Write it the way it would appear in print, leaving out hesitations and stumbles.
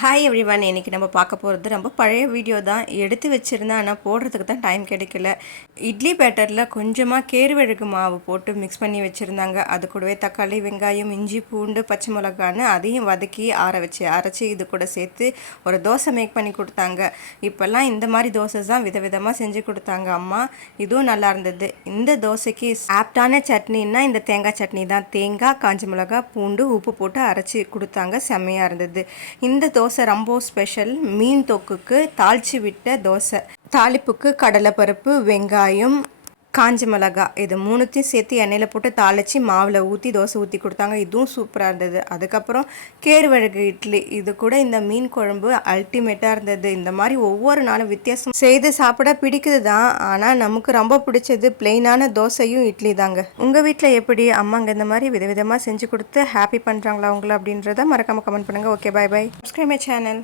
Hi everyone. இன்றைக்கி நம்ம பார்க்க போகிறது ரொம்ப பழைய வீடியோ தான். எடுத்து வச்சுருந்தேன், ஆனால் போடுறதுக்கு தான் டைம் கிடைக்கல. இட்லி பேட்டரில் கொஞ்சமாக கேழ்வரகு மாவு போட்டு மிக்ஸ் பண்ணி வச்சுருந்தாங்க. அது கூடவே தக்காளி, வெங்காயம், இஞ்சி, பூண்டு, பச்சை மிளகான்னு அதையும் வதக்கி அரைச்சி இது கூட சேர்த்து ஒரு தோசை மேக் பண்ணி கொடுத்தாங்க. இப்போல்லாம் இந்த மாதிரி தோசை தான் விதவிதமாக செஞ்சு கொடுத்தாங்க அம்மா. இதுவும் நல்லா இருந்தது. இந்த தோசைக்கு ஆப்டான சட்னின்னா இந்த தேங்காய் சட்னி தான். தேங்காய், காஞ்ச மிளகாய், பூண்டு, உப்பு போட்டு அரைச்சி கொடுத்தாங்க. செம்மையாக இருந்தது. இந்த தோசை ரொம்ப ஸ்பெஷல். மீன் தொக்குக்கு தாளித்து விட்ட தோசை. தாளிப்புக்கு கடலைப்பருப்பு, வெங்காயம், காஞ்ச மிளகாய் இது மூணுத்தையும் சேர்த்து எண்ணெயில் போட்டு தாளித்து மாவில் ஊற்றி தோசை ஊற்றி கொடுத்தாங்க. இதுவும் சூப்பராக இருந்தது. அதுக்கப்புறம் கேழ்வரகு இட்லி, இது கூட இந்த மீன் குழம்பு அல்டிமேட்டாக இருந்தது. இந்த மாதிரி ஒவ்வொரு நாளும் வித்தியாசம் செய்து சாப்பிட பிடிக்குது தான். ஆனால் நமக்கு ரொம்ப பிடிச்சது பிளெயினான தோசையும் இட்லி தாங்க. உங்கள் வீட்டில் எப்படி அம்மாங்க இந்த மாதிரி விதவிதமாக செஞ்சு கொடுத்து ஹாப்பி பண்ணுறாங்களா உங்களை அப்படின்றத மறக்காமல் கமெண்ட் பண்ணுங்கள். Okay, bye bye. Subscribe my channel.